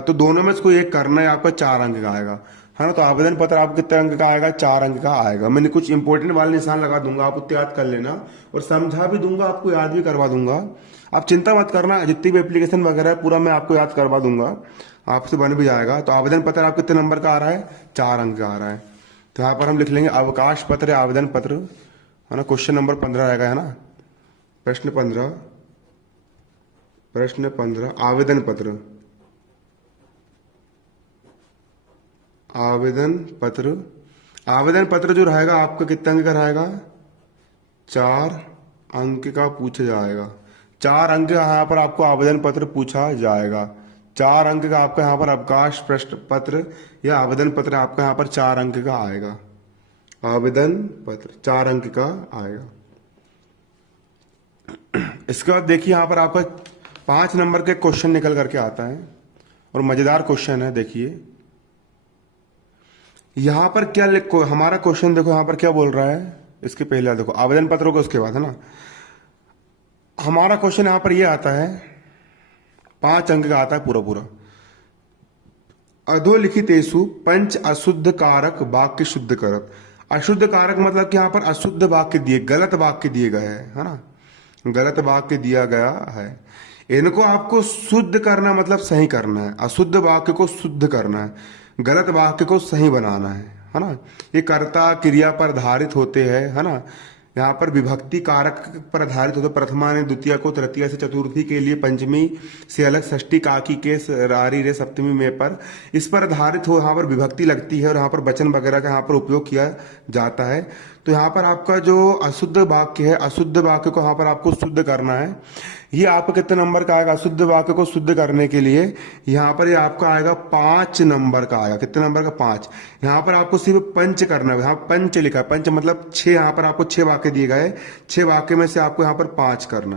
तो दोनों में से कोई एक करना है, आपका 4 अंक का आएगा, है ना। तो आवेदन पत्र आपको कितने अंक का आएगा? 4 अंक का आएगा। मैंने कुछ इंपॉर्टेंट वाले निशान लगा दूंगा, आप उसको याद कर लेना। और समझा भी दूंगा, आपको याद भी करवा दूंगा। आप चिंता मत करना, जितनी भी एप्लीकेशन वगैरह है पूरा मैं आपको याद करवा दूंगा, आपसे बन भी जाएगा। तो आवेदन पत्र आप कितने नंबर का आ रहा है? 4 अंक का आ रहा है। तो यहाँ पर हम लिख लेंगे अवकाश पत्र या आवेदन पत्र, है ना। क्वेश्चन नंबर 15 रहेगा, है ना। प्रश्न 15 आवेदन पत्र। आवेदन पत्र जो रहेगा आपका कितने अंक का रहेगा? 4 अंक का पूछा जाएगा। 4 अंक का यहाँ पर आपको आवेदन पत्र पूछा जाएगा। 4 अंक का आपका यहाँ पर अवकाश प्रश्न पत्र या आवेदन पत्र आपका यहाँ पर 4 अंक का आएगा। आवेदन पत्र 4 अंक का आएगा। इसके बाद देखिए यहाँ पर आपका 5 नंबर के क्वेश्चन निकल करके आता है और मजेदार क्वेश्चन है। देखिए यहाँ पर क्या लिखो, हमारा क्वेश्चन देखो यहाँ पर क्या बोल रहा है। इसके पहले देखो आवेदन पत्रों को, उसके बाद, है ना, हमारा क्वेश्चन यहाँ पर ये आता है 5 अंक का आता है पूरा। अधोलिखितेषु पंच अशुद्ध कारक वाक्य शुद्ध करत। अशुद्ध कारक मतलब कि यहाँ पर अशुद्ध वाक्य दिए, गलत वाक्य दिए गए हैं, है ना, गलत वाक्य दिया गया है। इनको आपको शुद्ध करना मतलब सही करना है। अशुद्ध वाक्य को शुद्ध करना है, गलत वाक्य को सही बनाना है ना। ये कर्ता क्रिया पर आधारित होते हैं, है ना। यहाँ पर विभक्ति कारक पर आधारित होते, प्रथमा ने द्वितीय को, तृतीय से चतुर्थी के लिए, पंचमी से अलग, षष्ठी काकी के, रारी रे सप्तमी में पर, इस पर आधारित हो यहाँ पर विभक्ति लगती है और यहाँ पर वचन वगैरह का यहाँ पर उपयोग किया जाता है। तो यहाँ पर आपका जो अशुद्ध वाक्य है, अशुद्ध वाक्य को यहाँ पर आपको शुद्ध करना है। ये आपका कितने नंबर का आएगा? अशुद्ध वाक्य को शुद्ध करने के लिए यहाँ पर ये आपका आएगा 5 नंबर का आएगा। कितने नंबर का? 5। यहाँ पर आपको सिर्फ पंच करना है, यहाँ पंच लिखा है, पंच मतलब 6। यहाँ पर आपको 6 वाक्य दिए गए, 6 वाक्य में से आपको यहाँ पर 5 करना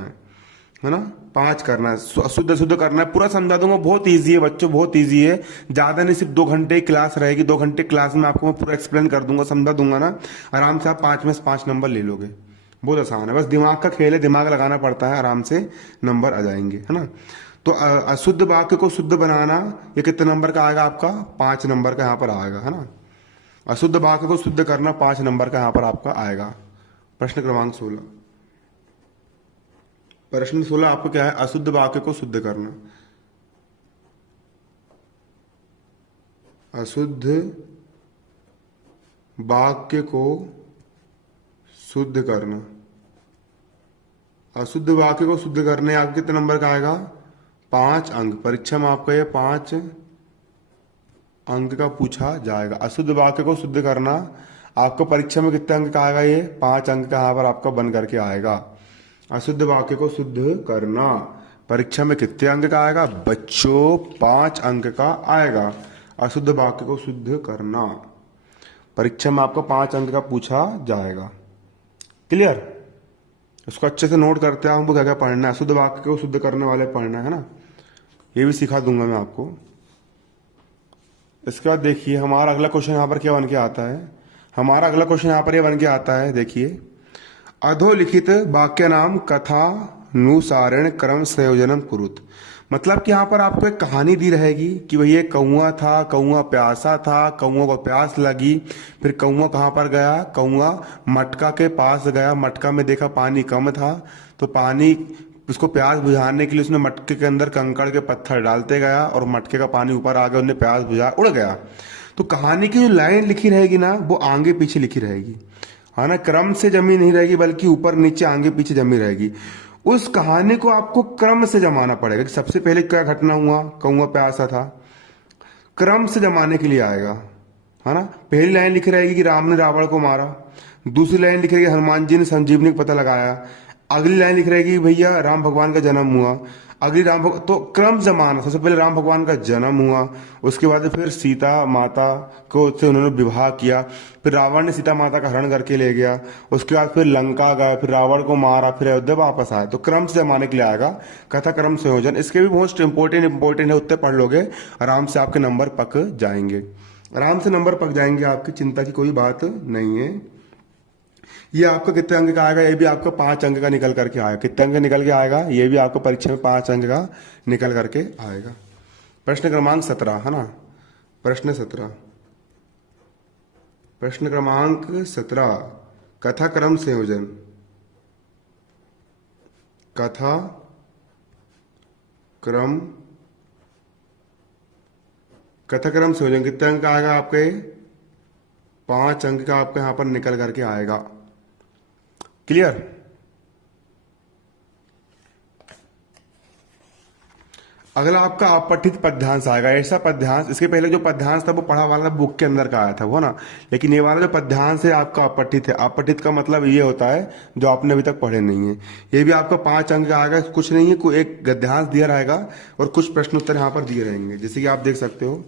है ना, 5 करना है, शुद्ध करना है। पूरा समझा दूंगा, बहुत ईजी है बच्चों, बहुत ईजी है। ज्यादा नहीं, सिर्फ 2 घंटे क्लास रहेगी, 2 घंटे क्लास में आपको मैं पूरा एक्सप्लेन कर दूंगा, समझा दूंगा ना। आराम से आप 5 में से 5 नंबर ले लोगे, बहुत आसान है। बस दिमाग का खेल है, दिमाग लगाना पड़ता है, आराम से नंबर आ जाएंगे, है ना। तो अशुद्ध वाक्य को शुद्ध बनाना, ये कितने नंबर का आएगा आपका? 5 नंबर का यहाँ पर आएगा, है ना। अशुद्ध वाक्य को शुद्ध करना 5 नंबर का यहाँ पर आपका आएगा। प्रश्न क्रमांक 16। प्रश्न 16 आपको क्या है? अशुद्ध वाक्य को शुद्ध करना। अशुद्ध वाक्य को शुद्ध करना। अशुद्ध वाक्य को शुद्ध करने आपके कितने नंबर का आएगा? 5 अंक। परीक्षा में आपका ये 5 अंक का पूछा जाएगा। अशुद्ध वाक्य को शुद्ध करना आपको परीक्षा में कितने अंक का आएगा? ये 5 अंक का यहाँ पर आपका बन करके आएगा। अशुद्ध वाक्य को शुद्ध करना परीक्षा में कितने अंक का आएगा बच्चों? 5 अंक का आएगा। अशुद्ध वाक्य को शुद्ध करना परीक्षा में आपको 5 अंक का पूछा जाएगा। क्लियर? उसको अच्छे से नोट करते हैं, हमको क्या क्या पढ़ना है। शुद्ध वाक्य को शुद्ध करने वाले पढ़ना है ना। ये भी सिखा दूंगा मैं आपको। इसके बाद देखिए हमारा अगला क्वेश्चन यहाँ पर क्या बन के आता है। हमारा अगला क्वेश्चन यहाँ पर ये बन के आता है, देखिए, अधोलिखित वाक्य नाम कथा नुसारण क्रम संयोजनम कुरुत। मतलब कि यहाँ पर आपको एक कहानी दी रहेगी कि भाई एक कौआ था, कौआ प्यासा था, कौआ को प्यास लगी, फिर कौआ कहाँ पर गया, कौआ मटका के पास गया, मटका में देखा पानी कम था, तो पानी उसको प्यास बुझाने के लिए उसने मटके के अंदर कंकड़ के पत्थर डालते गया और मटके का पानी ऊपर आ गया, उन्हें प्यास बुझा, उड़ गया। तो कहानी की जो लाइन लिखी रहेगी ना वो आगे पीछे लिखी रहेगी, है ना, क्रम से जमी नहीं रहेगी बल्कि ऊपर नीचे आगे पीछे जमी रहेगी। उस कहानी को आपको क्रम से जमाना पड़ेगा कि सबसे पहले क्या घटना हुआ, कौआ प्यासा था, क्रम से जमाने के लिए आएगा, है ना। पहली लाइन लिखी रहेगी कि राम ने रावण को मारा, दूसरी लाइन लिखी रहेगी हनुमान जी ने संजीवनी का पता लगाया, अगली लाइन लिख रहेगी भैया राम भगवान का जन्म हुआ, अगली तो क्रम जमाना, सबसे पहले राम भगवान का जन्म हुआ, उसके बाद फिर सीता माता को से उन्होंने विवाह किया, फिर रावण ने सीता माता का हरण करके ले गया, उसके बाद फिर लंका गए, फिर रावण को मारा, फिर अयोध्या वापस आए। तो क्रम से जमाने के लिए आएगा कथा क्रम संयोजन। इसके भी मोस्ट इंपोर्टेंट है, उत्तर पढ़ लोगे आराम से आपके नंबर पक जाएंगे, आराम से नंबर पक जाएंगे, आपकी चिंता की कोई बात नहीं है। ये आपका कितने अंक का आएगा, ये भी आपका 5 अंक का निकल करके आएगा। कितने अंक निकल के आएगा, ये भी आपको परीक्षा में 5 अंक का निकल करके आएगा। प्रश्न क्रमांक 17, है ना, प्रश्न 17, प्रश्न क्रमांक 17, कथा क्रम संयोजन, कथा क्रम, कथा क्रम संयोजन कितने अंक का आएगा आपके, 5 अंक का आपका यहां पर निकल करके आएगा। क्लियर। अगला आपका अपठित पद्यांश आएगा। ऐसा पद्यांश, इसके पहले जो पद्यांश था वो पढ़ा वाला बुक के अंदर का आया था वो ना, लेकिन ये वाला जो पद्यांश है आपका अपठित है। अपठित का मतलब ये होता है जो आपने अभी तक पढ़े नहीं है। ये भी आपका 5 अंक का आएगा। कुछ नहीं है, कोई एक गद्यांश दिया रहेगा और कुछ प्रश्न उत्तर यहाँ पर दिए रहेंगे, जैसे कि आप देख सकते हो।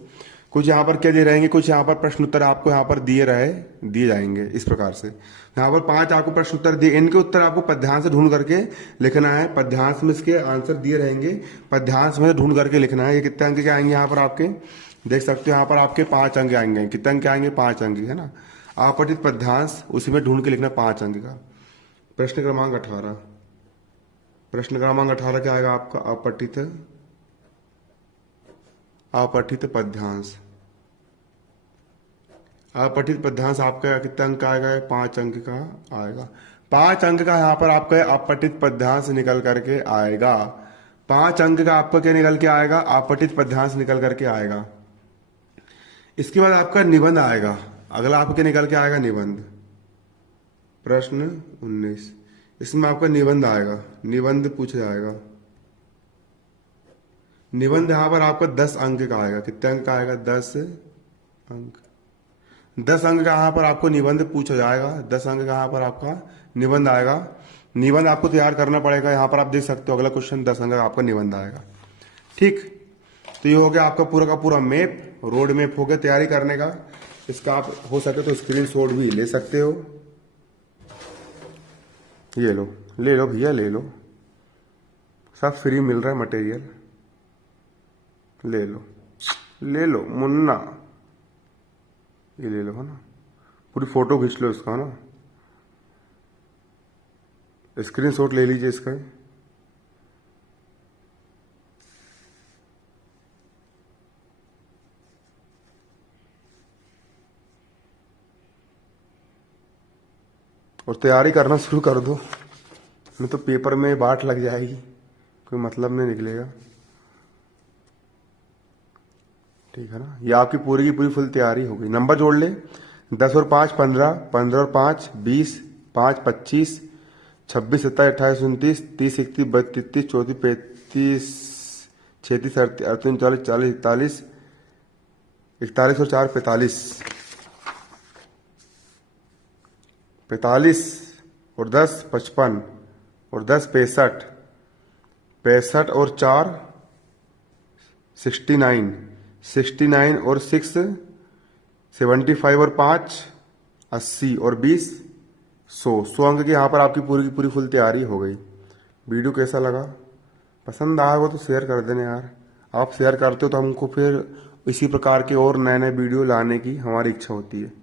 कुछ यहाँ पर क्या दिए रहेंगे, कुछ यहाँ पर प्रश्न उत्तर आपको यहाँ पर दिए जाएंगे इस प्रकार से। यहाँ पर 5 आपको प्रश्न उत्तर दिए, इनके उत्तर आपको पद्यांश से ढूंढ करके लिखना है। पद्यांश में इसके आंसर दिए रहेंगे, पद्यांश में ढूंढ करके लिखना है। ये कितने अंक के आएंगे यहाँ पर आपके देख सकते हो, यहाँ पर आपके 5 अंक आएंगे। कितने अंक आएंगे, 5 अंक, है ना। अपठित पद्यांश उसी में ढूंढ के लिखना 5 अंक का। प्रश्न क्रमांक 18, प्रश्न क्रमांक 18 क्या आएगा आपका, अपठित पद्यांश। अपठित पद्यांश आपका कितना अंक का आएगा, 5 अंक का आएगा। 5 अंक का यहाँ पर आपका अपठित पद्यांश निकल करके आएगा। 5 अंक का आपका क्या निकल के आएगा, अपठित पद्यांश निकल करके आएगा। इसके बाद आपका निबंध आएगा। अगला आपके निकल के आएगा निबंध, प्रश्न 19, इसमें आपका निबंध आएगा, निबंध पूछा जाएगा। निबंध यहाँ पर आपका 10 अंक का आएगा। कितने अंक का आएगा, 10 अंक। 10 अंक का यहाँ पर आपको निबंध पूछा जाएगा। 10 अंक का यहाँ पर आपका निबंध आएगा। निबंध आपको तैयार करना पड़ेगा। यहाँ पर आप देख सकते हो अगला क्वेश्चन 10 अंक का आपका निबंध आएगा। ठीक, तो ये हो गया आपका पूरा का पूरा मैप, रोड मैप हो गया तैयारी करने का। इसका आप हो सके तो स्क्रीनशॉट भी ले सकते हो। ये लो, ले लो भैया, ले लो, सब फ्री मिल रहा है मटेरियल, ले लो, ले लो मुन्ना, ये ले लो, है ना। पूरी फोटो खींच लो इसका, है ना, स्क्रीनशॉट ले लीजिए इसका। और तैयारी करना शुरू कर दो, नहीं तो पेपर में बाट लग जाएगी, कोई मतलब नहीं निकलेगा। ठीक है ना, ये आपकी पूरी की पूरी फुल तैयारी हो गई। नंबर जोड़ ले, 10 और 5 15, 15 और 5 20, 5 25, 26 27 28 29 30 31 32 33 34 35 36 37 38 39 40 41 41 और 4 45, 45 और 10 55 और 10 65, 65 और 4 69, 69 और 6 75 और 5 80 और 20 100 अंक की यहाँ पर आपकी पूरी की पूरी फुल तैयारी हो गई। वीडियो कैसा लगा, पसंद आया हो तो शेयर कर देना यार। आप शेयर करते हो तो हमको फिर इसी प्रकार के और नए नए वीडियो लाने की हमारी इच्छा होती है।